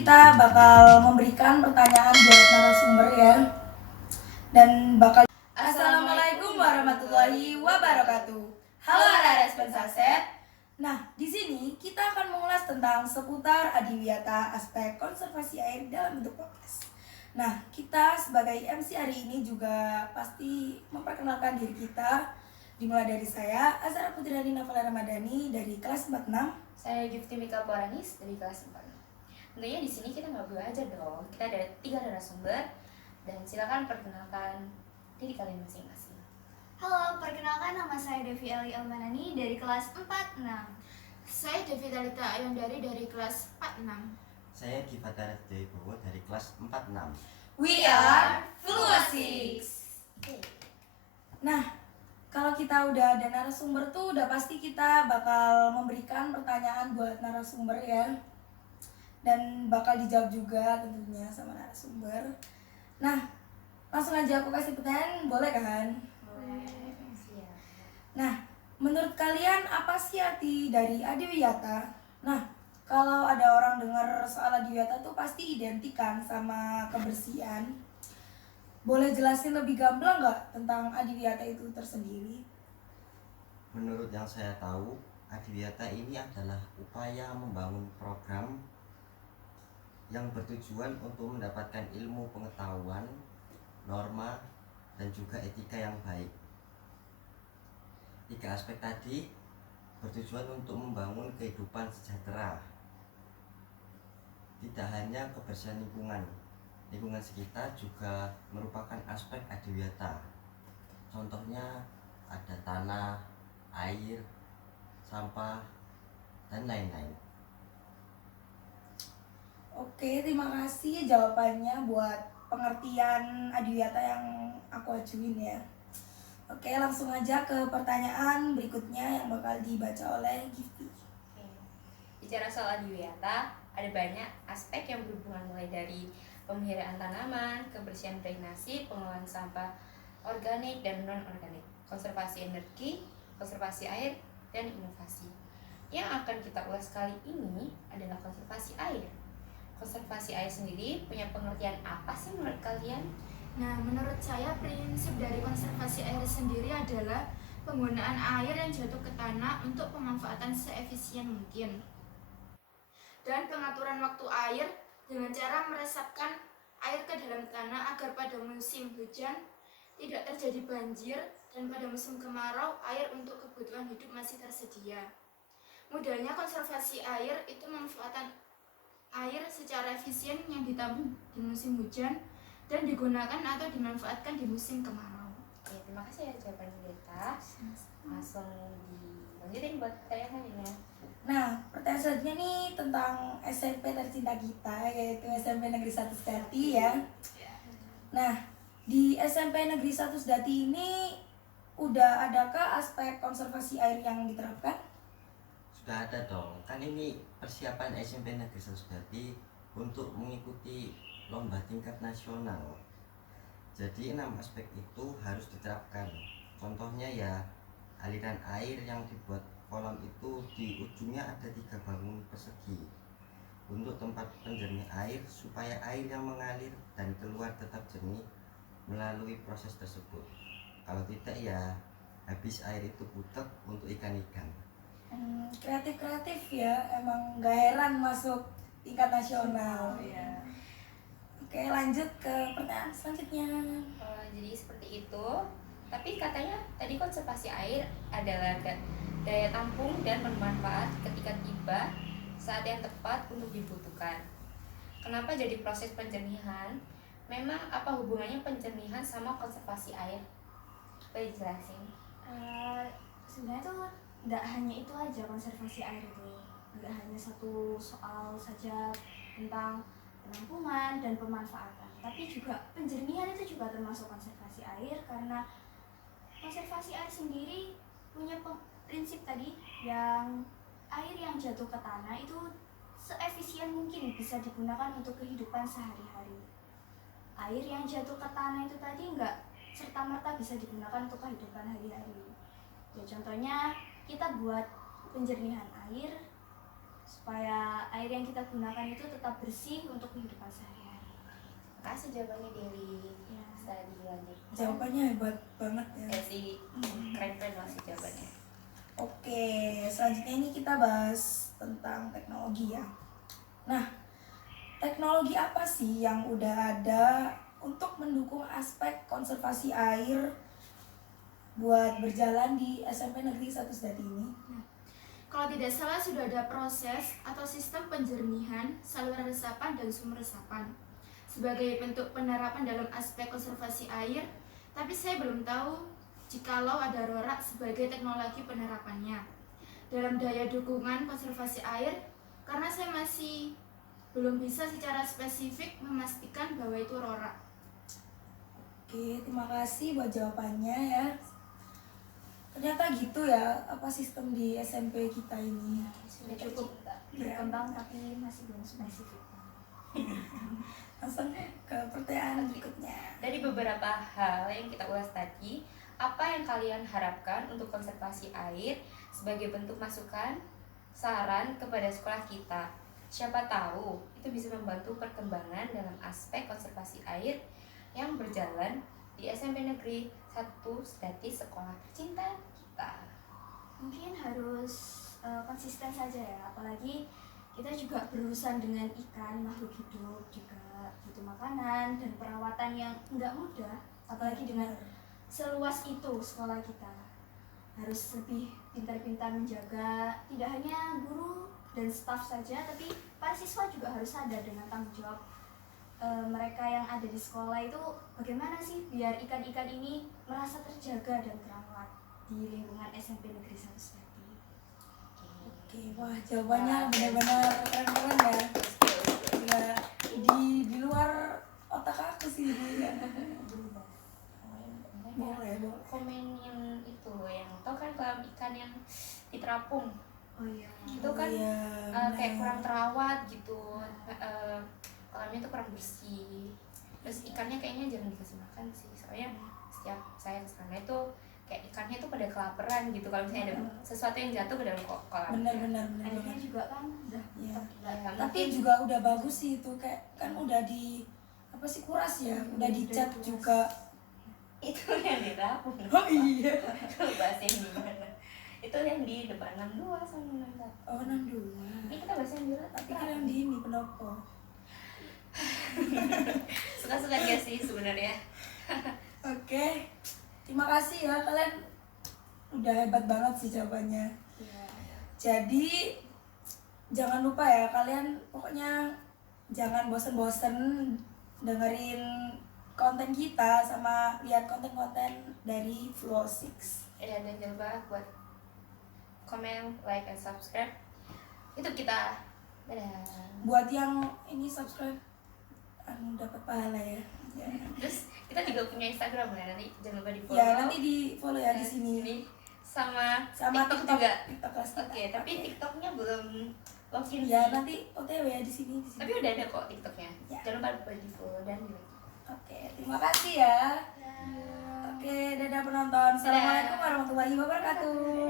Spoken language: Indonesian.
kita bakal memberikan pertanyaan buat narasumber ya. Dan bakal Assalamualaikum warahmatullahi wabarakatuh. Halo anak-anak Pensaset. Nah, di sini kita akan mengulas tentang seputar adiwiyata aspek konservasi air dalam bentuk podcast. Nah, kita sebagai MC hari ini juga pasti memperkenalkan diri kita. Dimulai dari saya, Azhara Putrani Navala Ramadhani dari kelas 46. Saya Gifty Mika Poranis dari kelas 46. Tentunya di sini kita nggak belajar dong. Kita ada 3 narasumber dan silakan perkenalkan diri kalian masing-masing. Halo, perkenalkan nama saya Devi Ali Almanani dari kelas 46. Saya Devi Talita Ayondari dari kelas 46. Saya Givatara Dewibowo dari kelas 46. We are Fluasix. Nah, kalau kita udah ada narasumber tuh udah pasti kita bakal memberikan pertanyaan buat narasumber ya. Dan bakal dijawab juga tentunya sama narasumber. Nah, langsung aja aku kasih pertanyaan, boleh kan? Boleh. Siap. Nah, menurut kalian apa sih arti dari adiwiyata? Nah, kalau ada orang dengar soal adiwiyata tuh pasti identikan sama kebersihan. Boleh jelasin lebih gamblang nggak tentang adiwiyata itu tersendiri? Menurut yang saya tahu, adiwiyata ini adalah upaya membangun program yang bertujuan untuk mendapatkan ilmu pengetahuan, norma, dan juga etika yang baik. 3 aspek tadi bertujuan untuk membangun kehidupan sejahtera. Tidak hanya kebersihan lingkungan sekitar juga merupakan aspek adiwiyata. Contohnya ada tanah, air, sampah, dan lain-lain. Oke, terima kasih jawabannya buat pengertian adiwiyata yang aku ajuin ya. Oke, langsung aja ke pertanyaan berikutnya yang bakal dibaca oleh Gifty. Oke. Bicara soal adiwiyata, ada banyak aspek yang berhubungan mulai dari pemeliharaan tanaman, kebersihan drainasi, pengelolaan sampah organik dan non-organik, konservasi energi, konservasi air, dan inovasi. Yang akan kita ulas kali ini adalah konservasi air. Konservasi air sendiri punya pengertian apa sih menurut kalian? Nah, menurut saya prinsip dari konservasi air sendiri adalah penggunaan air yang jatuh ke tanah untuk pemanfaatan seefisien mungkin. Dan pengaturan waktu air dengan cara meresapkan air ke dalam tanah agar pada musim hujan tidak terjadi banjir dan pada musim kemarau air untuk kebutuhan hidup masih tersedia. Mudahnya konservasi air itu memanfaatkan air secara efisien yang ditampung di musim hujan dan digunakan atau dimanfaatkan di musim kemarau. Oke, terima kasih ya jawabannya Deta. Langsung dilanjutin buat pertanyaan lainnya. Nah, pertanyaan selanjutnya nih tentang SMP tercinta kita, yaitu SMP Negeri 1 Sedati ya. Nah, di SMP Negeri 1 Sedati ini udah adakah aspek konservasi air yang diterapkan? Sudah ada dong, kan ini persiapan SMP Negeri 1 Sedati untuk mengikuti lomba tingkat nasional. Jadi 6 aspek itu harus diterapkan. Contohnya ya, aliran air yang dibuat kolam itu di ujungnya ada 3 bangun persegi untuk tempat penjernih air supaya air yang mengalir dan keluar tetap jernih melalui proses tersebut. Kalau tidak ya habis air itu butek untuk ikan-ikan. Kreatif ya, emang gak heran masuk tingkat nasional. Ya. Oke, lanjut ke pertanyaan selanjutnya. Jadi seperti itu. Tapi katanya tadi konservasi air adalah daya tampung dan bermanfaat ketika tiba saat yang tepat untuk dibutuhkan. Kenapa jadi proses penjernihan? Memang apa hubungannya penjernihan sama konservasi air? Boleh jelasin? Sebenarnya tuh tidak hanya itu aja konservasi air itu, tidak hanya satu soal saja tentang penampungan dan pemanfaatan, tapi juga penjernihan itu juga termasuk konservasi air, karena konservasi air sendiri punya prinsip tadi yang air yang jatuh ke tanah itu seefisien mungkin bisa digunakan untuk kehidupan sehari-hari. Air yang jatuh ke tanah itu tadi enggak serta-merta bisa digunakan untuk kehidupan hari-hari. Ya contohnya kita buat penjernihan air supaya air yang kita gunakan itu tetap bersih untuk kehidupan sehari-hari. Makasih jawabannya Deli. Ya. Bisa dilanjut. Jawabannya hebat banget ya. Ya sih, keren-keren banget sih jawabannya. Oke, selanjutnya ini kita bahas tentang teknologi ya. Nah, teknologi apa sih yang udah ada untuk mendukung aspek konservasi air buat berjalan di SMP Negeri 1 Sedati ini? Kalau tidak salah sudah ada proses atau sistem penjernihan saluran resapan dan sumber resapan sebagai bentuk penerapan dalam aspek konservasi air, tapi saya belum tahu jikalau ada RORA sebagai teknologi penerapannya dalam daya dukungan konservasi air, karena saya masih belum bisa secara spesifik memastikan bahwa itu RORA. Oke, terima kasih buat jawabannya ya. Ternyata gitu ya, apa sistem di SMP kita ini. Sudah cukup berkembang tapi masih belum spesifik. Langsung ke pertanyaan berikutnya. Dari beberapa hal yang kita ulas tadi, apa yang kalian harapkan untuk konservasi air sebagai bentuk masukan, saran kepada sekolah kita? Siapa tahu itu bisa membantu perkembangan dalam aspek konservasi air yang berjalan di SMP Negeri 1 Sedati sekolah tercinta kita. Mungkin harus konsisten saja ya, apalagi kita juga berurusan dengan ikan, makhluk hidup, juga butuh makanan dan perawatan yang nggak mudah, apalagi dengan seluas itu sekolah kita. Harus lebih pintar-pintar menjaga, tidak hanya guru dan staf saja, tapi para siswa juga harus sadar dengan tanggung jawab mereka yang ada di sekolah itu bagaimana sih biar ikan-ikan ini merasa terjaga dan terawat di lingkungan SMP Negeri 1 Sedati. Oke, wah jawabannya benar-benar keren-keren ya. Gila, di luar otak aku sih ini ya. Boleh. Komen yang itu, yang tau kan kolam ikan yang diterapung, Oh iya. itu kan Iya, kayak benar. kurang terawat gitu, kolamnya tuh kurang bersih, terus ikannya kayaknya jangan dikasih makan sih, soalnya setiap saya kesana itu kayak ikannya tuh pada kelaparan gitu kalau misalnya ada sesuatu yang jatuh ke dalam kolam. Benar Airnya banget. juga kan udah Iya. Ya, Tapi mungkin juga udah bagus sih itu, kayak kan udah di apa sih, kuras ya, udah dicat dikuras. juga. itu yang diterapung. Oh iya. Bahas yang di mana? Itu yang di depan 62 sama 61. Oh 62. Ini kita bahas yang di Tapi kan yang di ini pendopo. suka-suka dia sih sebenarnya. Oke, terima kasih ya, kalian udah hebat banget sih jawabannya. Iya. Jadi jangan lupa ya, kalian pokoknya jangan bosen-bosen dengerin konten kita sama lihat konten-konten dari Flow 6. Ya, dan jangan lupa buat komen, like, and subscribe YouTube kita. Dadah. Buat yang ini subscribe, dapat pahala ya. Terus kita juga punya Instagram ya, nanti jangan lupa di follow. Ya nanti di follow ya di sini. Sama Sama TikTok TikTok juga. TikTok kelas kita. Oke, tapi TikToknya belum login Ya sih. nanti OTW ya di sini. Tapi udah ada kok TikToknya. Ya. Jangan lupa di follow dan di like. Oke, terima kasih ya. Oke, dadah penonton. Assalamualaikum warahmatullahi wabarakatuh.